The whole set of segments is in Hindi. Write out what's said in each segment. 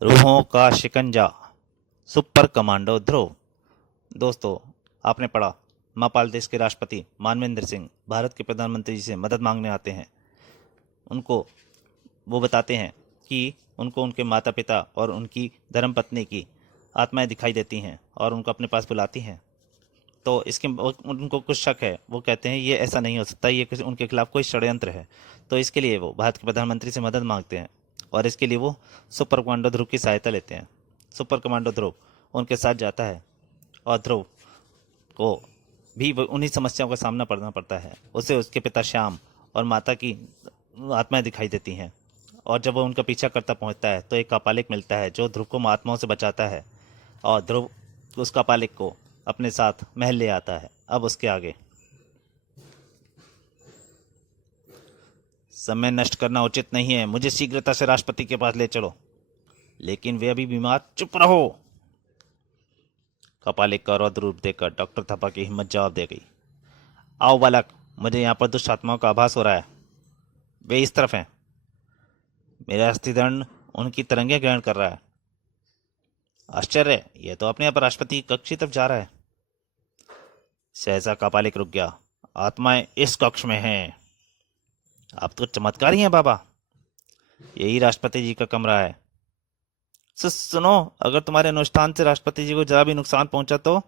रूहों का शिकंजा, सुपर कमांडो ध्रुव। दोस्तों, आपने पढ़ा मापाल देश के राष्ट्रपति मानवेंद्र सिंह भारत के प्रधानमंत्री जी से मदद मांगने आते हैं। उनको वो बताते हैं कि उनको उनके माता पिता और उनकी धर्मपत्नी की आत्माएं दिखाई देती हैं और उनको अपने पास बुलाती हैं। तो इसके उनको कुछ शक है। वो कहते हैं ये ऐसा नहीं हो सकता, ये किसी उनके खिलाफ कोई षड्यंत्र है। तो इसके लिए वो भारत के प्रधानमंत्री से मदद मांगते हैं और इसके लिए वो सुपर कमांडो ध्रुव की सहायता लेते हैं। सुपर कमांडो ध्रुव उनके साथ जाता है और ध्रुव को भी उन्हीं समस्याओं का सामना करना पड़ता है। उसे उसके पिता श्याम और माता की आत्माएं दिखाई देती हैं और जब वो उनका पीछा करता पहुंचता है तो एक कापालिक मिलता है जो ध्रुव को आत्माओं से बचाता है और ध्रुव उस कापालिक को अपने साथ महल ले आता है। अब उसके आगे समय नष्ट करना उचित नहीं है, मुझे शीघ्रता से राष्ट्रपति के पास ले चलो। लेकिन वे अभी बीमार। चुप रहो। कपालिक का रौद्र रूप देखकर डॉक्टर थप्पा की हिम्मत जवाब दे गई। आओ बालक, मुझे यहाँ पर दुष्ट आत्माओं का आभास हो रहा है। वे इस तरफ हैं। मेरा अस्थिदंड उनकी तरंगे ग्रहण कर रहा है। आश्चर्य, यह तो अपने आप राष्ट्रपति कक्ष की तरफ जा रहा है। सहसा कपालिक रुक गया। आत्माएं इस कक्ष में हैं। आप तो चमत्कारी हैं बाबा। यही राष्ट्रपति जी का कमरा है। सुनो, अगर तुम्हारे अनुष्ठान से राष्ट्रपति जी को जरा भी नुकसान पहुंचा तो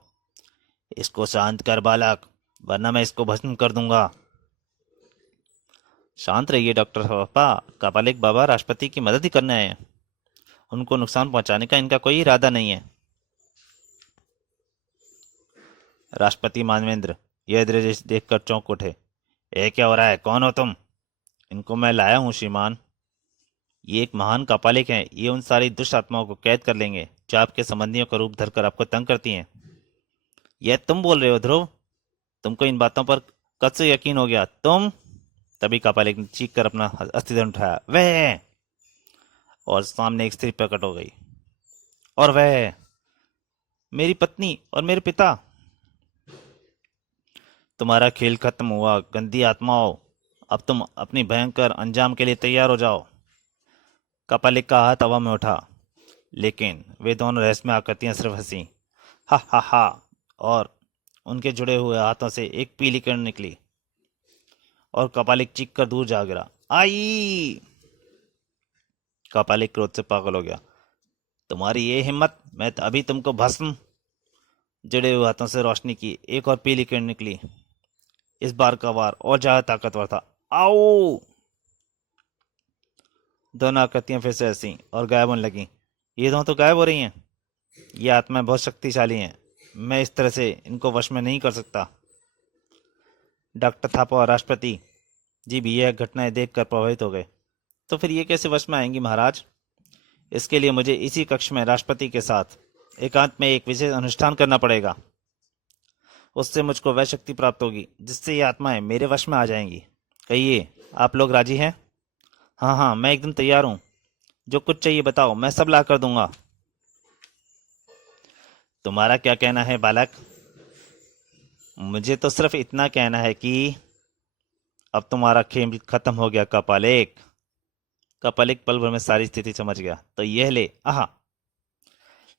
इसको शांत कर बालक, वरना मैं इसको भस्म कर दूंगा। शांत रहिए डॉक्टर पापा, कपालिक बाबा राष्ट्रपति की मदद ही करने आए हैं। उनको नुकसान पहुंचाने का इनका कोई इरादा नहीं है। राष्ट्रपति मानवेंद्र यह दृश्य देखकर चौंक उठे। ये क्या हो रहा है? कौन हो तुम? इनको मैं लाया हूं श्रीमान। ये एक महान कपालिक हैं। ये उन सारी दुष्ट आत्माओं को कैद कर लेंगे जो आपके संबंधियों का रूप धरकर आपको तंग करती हैं। यह तुम बोल रहे हो ध्रुव? तुमको इन बातों पर कब से यकीन हो गया? तुम? तभी कपालिक ने चीख कर अपना अस्थिदंड उठाया। वह! और सामने एक स्त्री प्रकट हो गई। और वह मेरी पत्नी और मेरे पिता। तुम्हारा खेल खत्म हुआ गंदी आत्माओं। अब तुम अपनी भयंकर अंजाम के लिए तैयार हो जाओ। कपालिक का हाथ हवा में उठा, लेकिन वे दोनों रहस्यमय आकृतियां सिर्फ हंसी। हा हा हा। और उनके जुड़े हुए हाथों से एक पीली किरण निकली और कपालिक चीख कर दूर जा गिरा। आई! कपालिक क्रोध से पागल हो गया। तुम्हारी ये हिम्मत! मैं अभी तुमको भस्म। जुड़े हुए हाथों से रोशनी की एक और पीली किरण निकली। इस बार का वार और ज्यादा ताकतवर था। आओ! दोनों आकृतियां फिर से हंसी और गायब होने लगी। ये दोनों तो गायब हो रही हैं। ये आत्माएं बहुत शक्तिशाली हैं। मैं इस तरह से इनको वश में नहीं कर सकता। डॉक्टर थापा और राष्ट्रपति जी भी यह घटनाएं देखकर प्रभावित हो गए। तो फिर ये कैसे वश में आएंगी महाराज? इसके लिए मुझे इसी कक्ष में राष्ट्रपति के साथ एकांत में एक विशेष अनुष्ठान करना पड़ेगा। उससे मुझको वह शक्ति प्राप्त होगी जिससे ये आत्माएं मेरे वश में आ जाएंगी। कहिए, आप लोग राजी हैं? हाँ हाँ, मैं एकदम तैयार हूँ। जो कुछ चाहिए बताओ, मैं सब ला कर दूंगा। तुम्हारा क्या कहना है बालक? मुझे तो सिर्फ इतना कहना है कि अब तुम्हारा खेल खत्म हो गया कपालिक। कपालिक पल भर में सारी स्थिति समझ गया। तो यह ले। आहा!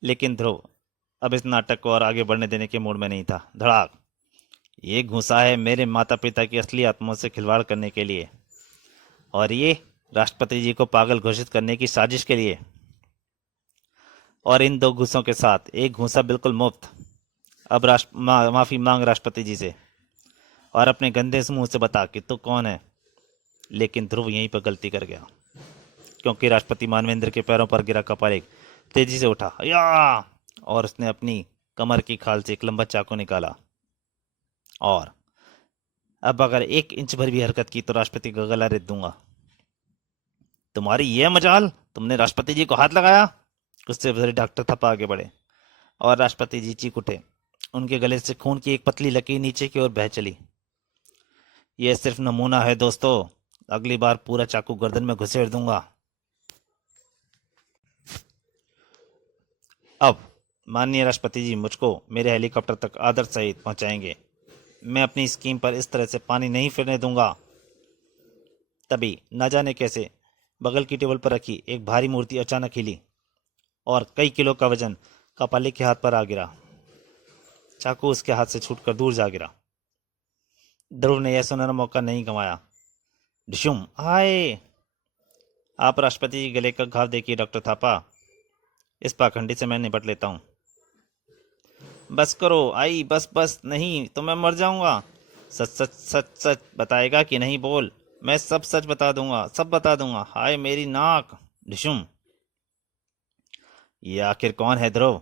लेकिन ध्रुव अब इस नाटक को और आगे बढ़ने देने के मूड में नहीं था। धड़ाक! ये घुसा है मेरे माता पिता की असली आत्माओं से खिलवाड़ करने के लिए, और ये राष्ट्रपति जी को पागल घोषित करने की साजिश के लिए। और इन दो घूसों के साथ एक घूसा बिल्कुल मुफ्त। अब माफी मांग राष्ट्रपति जी से और अपने गंदे मुंह से बता कि तू कौन है। लेकिन ध्रुव यहीं पर गलती कर गया, क्योंकि राष्ट्रपति मानवेंद्र के पैरों पर गिरा कपालिक तेजी से उठा या और उसने अपनी कमर की खाल से एक लंबा चाकू निकाला। और अब अगर 1 इंच भर भी हरकत की तो राष्ट्रपति का गला रेत दूंगा। तुम्हारी यह मजाल! तुमने राष्ट्रपति जी को हाथ लगाया? उससे भरे डॉक्टर थप्पा आगे बढ़े और राष्ट्रपति जी चीख उठे। उनके गले से खून की एक पतली लकीर नीचे की ओर बह चली। यह सिर्फ नमूना है दोस्तों, अगली बार पूरा चाकू गर्दन में घुसेड़ दूंगा। अब माननीय राष्ट्रपति जी मुझको मेरे हेलीकॉप्टर तक आदर सहित पहुंचाएंगे। मैं अपनी स्कीम पर इस तरह से पानी नहीं फिरने दूंगा। तभी न जाने कैसे बगल की टेबल पर रखी एक भारी मूर्ति अचानक हिली और कई किलो का वजन कपालिक के हाथ पर आ गिरा। चाकू उसके हाथ से छूटकर दूर जा गिरा। ध्रुव ने यह सुनहरा मौका नहीं गंवाया। डिशुम आए। आप राष्ट्रपति के गले का घाव देखिए डॉक्टर थापा, इस पाखंडी से मैं निपट लेता हूँ। बस करो आई, बस बस, नहीं तो मैं मर जाऊंगा। सच सच सच सच बताएगा कि नहीं बोल। मैं सब सच बता दूंगा, सब बता दूंगा। हाय मेरी नाक। डिशुम, ये आखिर कौन है ध्रुव?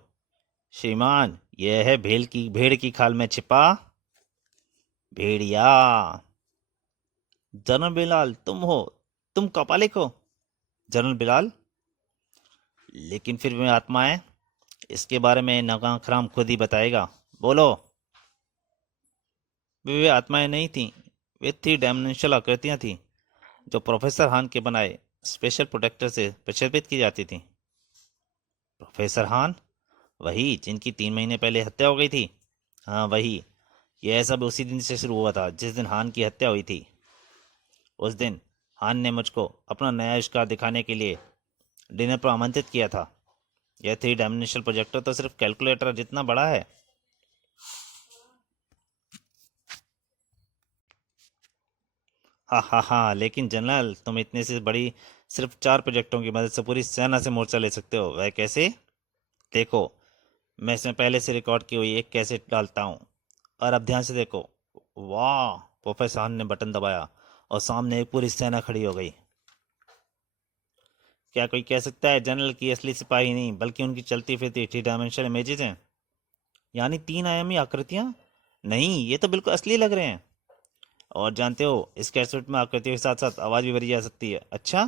श्रीमान, यह है भेड़ की खाल में छिपा भेड़िया। जनरल बिलाल तुम हो? तुम कपालिक हो? जनरल बिलाल, लेकिन फिर वे आत्माएं, इसके बारे में नगाखराम खुद ही बताएगा। बोलो। वे आत्माएं नहीं थीं, वे थ्री डायमेंशनल आकृतियां थीं जो प्रोफेसर हान के बनाए स्पेशल प्रोटेक्टर से प्रक्षेपित की जाती थीं। प्रोफेसर हान? वही जिनकी 3 महीने पहले हत्या हो गई थी। हाँ वही। यह सब उसी दिन से शुरू हुआ था जिस दिन हान की हत्या हुई थी। उस दिन हान ने मुझको अपना नया आविष्कार दिखाने के लिए डिनर पर आमंत्रित किया था। यह थ्री डायमेंशनल प्रोजेक्टर तो सिर्फ कैलकुलेटर जितना बड़ा है। हाँ हाँ हाँ, लेकिन जनरल, तुम इतने से बड़ी सिर्फ 4 प्रोजेक्टों की मदद से पूरी सेना से मोर्चा ले सकते हो। वह कैसे? देखो, मैं इसमें पहले से रिकॉर्ड की हुई एक कैसेट डालता हूँ, और अब ध्यान से देखो। वाह! प्रोफेसर हान ने बटन दबाया और सामने एक पूरी सेना खड़ी हो गई। क्या कोई कह सकता है जनरल की असली सिपाही नहीं बल्कि उनकी चलती फिरती थ्री डायमेंशनल इमेजेस हैं? यानी 3 आयामी आकृतियां? नहीं, ये तो बिल्कुल असली लग रहे हैं। और जानते हो, इस कैसेट में आकृतियों के साथ साथ आवाज़ भी भरी जा सकती है। अच्छा।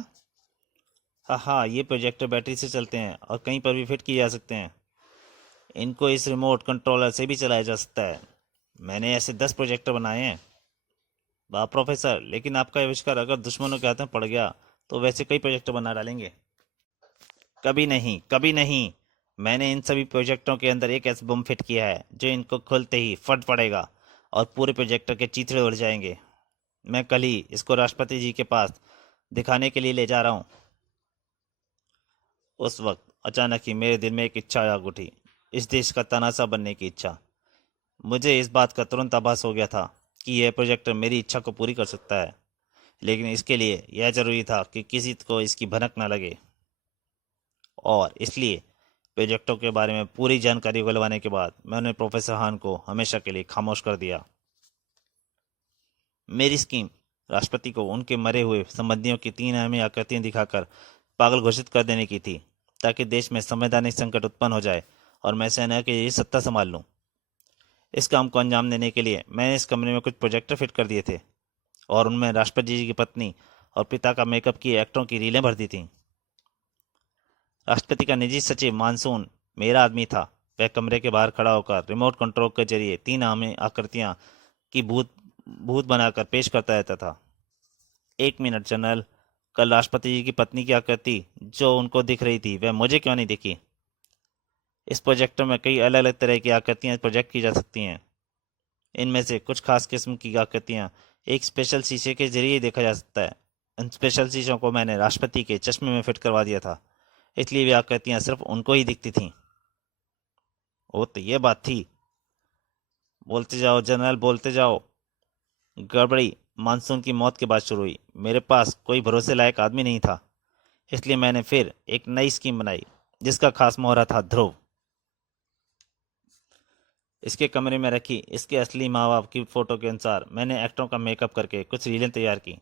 हाँ हाँ, ये प्रोजेक्टर बैटरी से चलते हैं और कहीं पर भी फिट किए जा सकते हैं। इनको इस रिमोट कंट्रोलर से भी चलाया जा सकता है। मैंने ऐसे 10 प्रोजेक्टर बनाए हैं। वाह प्रोफेसर, लेकिन आपका आविष्कार अगर दुश्मनों के हाथ में पड़ गया तो वैसे कई प्रोजेक्टर बना डालेंगे। कभी नहीं, कभी नहीं। मैंने इन सभी प्रोजेक्टरों के अंदर एक ऐसा बम फिट किया है जो इनको खुलते ही फट पड़ेगा और पूरे प्रोजेक्टर के चीथड़े उड़ जाएंगे। मैं कल ही इसको राष्ट्रपति जी के पास दिखाने के लिए ले जा रहा हूँ। उस वक्त अचानक ही मेरे दिल में एक इच्छा जाग उठी, इस देश का तानाशाह बनने की इच्छा। मुझे इस बात का तुरंत आभास हो गया था कि यह प्रोजेक्टर मेरी इच्छा को पूरी कर सकता है, लेकिन इसके लिए यह जरूरी था कि किसी को इसकी भनक न लगे। और इसलिए प्रोजेक्टों के बारे में पूरी जानकारी उगलवाने के बाद मैंने प्रोफेसर हान को हमेशा के लिए खामोश कर दिया। मेरी स्कीम राष्ट्रपति को उनके मरे हुए संबंधियों की 3 आयामी आकृतियां दिखाकर पागल घोषित कर देने की थी, ताकि देश में संवैधानिक संकट उत्पन्न हो जाए और मैं सेना की ये सत्ता संभाल लूं। इस काम को अंजाम देने के लिए मैंने इस कमरे में कुछ प्रोजेक्टर फिट कर दिए थे और उनमें राष्ट्रपति जी की पत्नी और पिता का मेकअप किए एक्टरों की रीलें भर दी थीं। राष्ट्रपति का निजी सचिव मानसून मेरा आदमी था। वह कमरे के बाहर खड़ा होकर रिमोट कंट्रोल के जरिए 3 आयामी आकृतियां की भूत भूत बनाकर पेश करता रहता था। 1 मिनट जनरल, कल राष्ट्रपति जी की पत्नी की आकृति जो उनको दिख रही थी वह मुझे क्यों नहीं दिखी? इस प्रोजेक्टर में कई अलग अलग तरह की आकृतियां प्रोजेक्ट की जा सकती हैं। इनमें से कुछ खास किस्म की आकृतियां एक स्पेशल शीशे के जरिए देखा जा सकता है। इन स्पेशल शीशों को मैंने राष्ट्रपति के चश्मे में फिट करवा दिया था, इसलिए वे आकृतियां सिर्फ उनको ही दिखती थीं। ओ तो ये बात थी। बोलते जाओ जनरल, बोलते जाओ। गड़बड़ी मानसून की मौत के बाद शुरू हुई। मेरे पास कोई भरोसे लायक आदमी नहीं था, इसलिए मैंने फिर एक नई स्कीम बनाई जिसका खास मोहरा था ध्रुव। इसके कमरे में रखी इसके असली माँ बाप की फ़ोटो के अनुसार मैंने एक्टरों का मेकअप करके कुछ रीलें तैयार की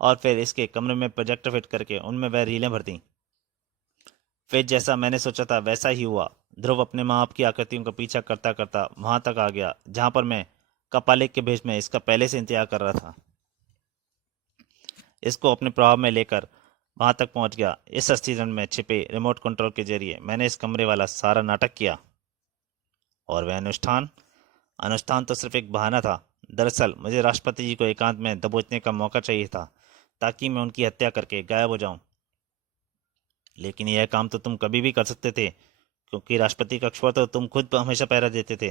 और फिर इसके कमरे में प्रोजेक्टर फिट करके उनमें वह रीलें भर दी। फिर जैसा मैंने सोचा था वैसा ही हुआ। ध्रुव अपने माँ बाप की आकृतियों का पीछा करता करता वहां तक आ गया जहां पर मैं कपालिक के भेष में इसका पहले से इंतजार कर रहा था। इसको अपने प्रभाव में लेकर वहां तक पहुंच गया। इस अस्थिरण में छिपे रिमोट कंट्रोल के जरिए मैंने इस कमरे वाला सारा नाटक किया। और वह अनुष्ठान अनुष्ठान तो सिर्फ एक बहाना था। दरअसल मुझे राष्ट्रपति जी को एकांत में दबोचने का मौका चाहिए था, ताकि मैं उनकी हत्या करके गायब हो जाऊं। लेकिन यह काम तो तुम कभी भी कर सकते थे, क्योंकि राष्ट्रपति कक्ष पर तो तुम खुद हमेशा पहरा देते थे।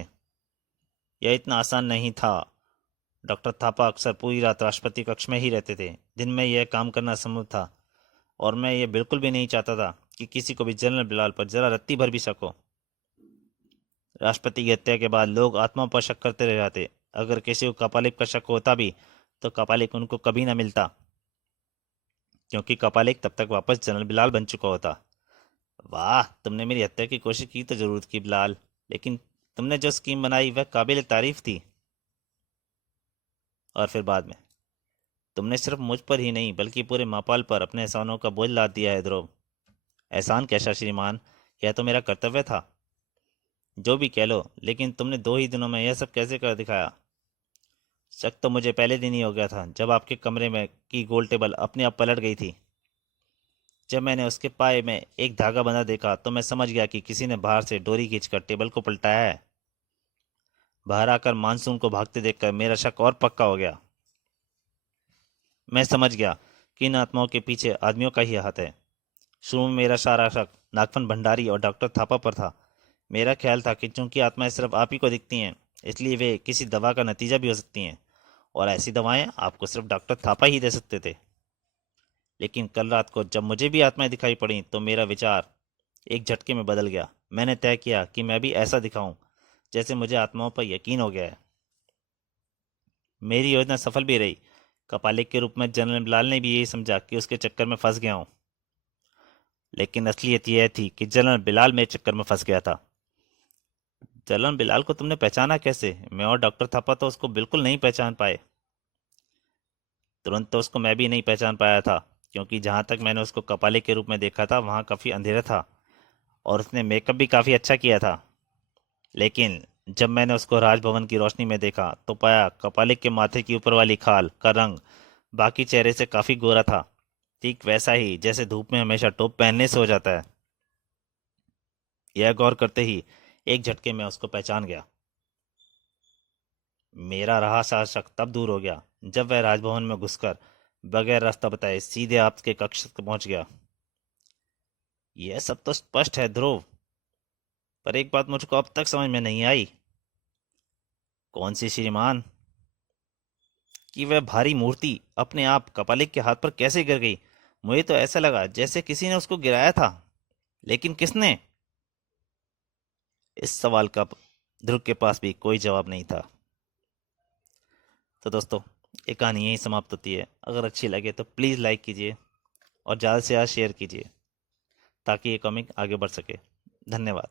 यह इतना आसान नहीं था। डॉक्टर थापा अक्सर पूरी रात राष्ट्रपति कक्ष में ही रहते थे। दिन में यह काम करना असंभव था, और मैं ये बिल्कुल भी नहीं चाहता था कि किसी को भी जनरल बिलाल पर जरा रत्ती भर भी शक हो। राष्ट्रपति की हत्या के बाद लोग आत्माओं पर शक करते रह जाते। अगर किसी को कपालिक का शक होता भी तो कपालिक उनको कभी ना मिलता, क्योंकि कपालिक तब तक वापस जनरल बिलाल बन चुका होता। वाह, तुमने मेरी हत्या की कोशिश की तो जरूर की बिलाल, लेकिन तुमने जो स्कीम बनाई वह काबिल तारीफ थी। और फिर बाद में तुमने सिर्फ मुझ पर ही नहीं बल्कि पूरे मापाल पर अपने एहसानों का बोझ लाद दिया है ध्रुव। एहसान कैसा श्रीमान, यह तो मेरा कर्तव्य था। जो भी कह लो, लेकिन तुमने 2 ही दिनों में यह सब कैसे कर दिखाया। शक तो मुझे पहले दिन ही हो गया था, जब आपके कमरे में की गोल टेबल अपने आप पलट गई थी। जब मैंने उसके पाए में एक धागा बंधा देखा तो मैं समझ गया कि किसी ने बाहर से डोरी खींचकर टेबल को पलटाया है। बाहर आकर मानसून को भागते देखकर मेरा शक और पक्का हो गया। मैं समझ गया कि इन आत्माओं के पीछे आदमियों का ही हाथ है। शुरू में मेरा सारा शक नागफन भंडारी और डॉक्टर थापा पर था। मेरा ख्याल था कि चूंकि आत्माएं सिर्फ आप ही को दिखती हैं, इसलिए वे किसी दवा का नतीजा भी हो सकती हैं, और ऐसी दवाएं आपको सिर्फ डॉक्टर थापा ही दे सकते थे। लेकिन कल रात को जब मुझे भी आत्माएं दिखाई पड़ी तो मेरा विचार एक झटके में बदल गया। मैंने तय किया कि मैं भी ऐसा दिखाऊं जैसे मुझे आत्माओं पर यकीन हो गया है। मेरी योजना सफल भी रही। कपालिक के रूप में जनरल बिलाल ने भी यही समझा कि उसके चक्कर में फंस गया हूं, लेकिन असलियत यह थी कि जनरल बिलाल मेरे चक्कर में फंस गया था। जनरल बिलाल को तुमने पहचाना कैसे? मैं और डॉक्टर थापा तो उसको बिल्कुल नहीं पहचान पाए। तुरंत तो उसको मैं भी नहीं पहचान पाया था, क्योंकि जहां तक मैंने उसको कपालिक के रूप में देखा था वहां काफी अंधेरा था और उसने मेकअप भी काफी अच्छा किया था। लेकिन जब मैंने उसको राजभवन की रोशनी में देखा तो पाया कपालिक के माथे की ऊपर वाली खाल का रंग बाकी चेहरे से काफी गोरा था, ठीक वैसा ही जैसे धूप में हमेशा टोप पहनने से हो जाता है। यह गौर करते ही एक झटके में उसको पहचान गया। मेरा रहा सा शक तब दूर हो गया जब वह राजभवन में घुसकर बगैर रास्ता बताए सीधे आपके कक्ष तक पहुंच गया। यह सब तो स्पष्ट है ध्रुव, पर एक बात मुझको अब तक समझ में नहीं आई। कौन सी श्रीमान? कि वह भारी मूर्ति अपने आप कपालिक के हाथ पर कैसे गिर गई। मुझे तो ऐसा लगा जैसे किसी ने उसको गिराया था, लेकिन किसने? इस सवाल का ध्रुव के पास भी कोई जवाब नहीं था। तो दोस्तों, ये कहानी यहीं समाप्त होती है। अगर अच्छी लगे तो प्लीज़ लाइक कीजिए और ज़्यादा से ज़्यादा शेयर कीजिए, ताकि ये कॉमिक आगे बढ़ सके। धन्यवाद।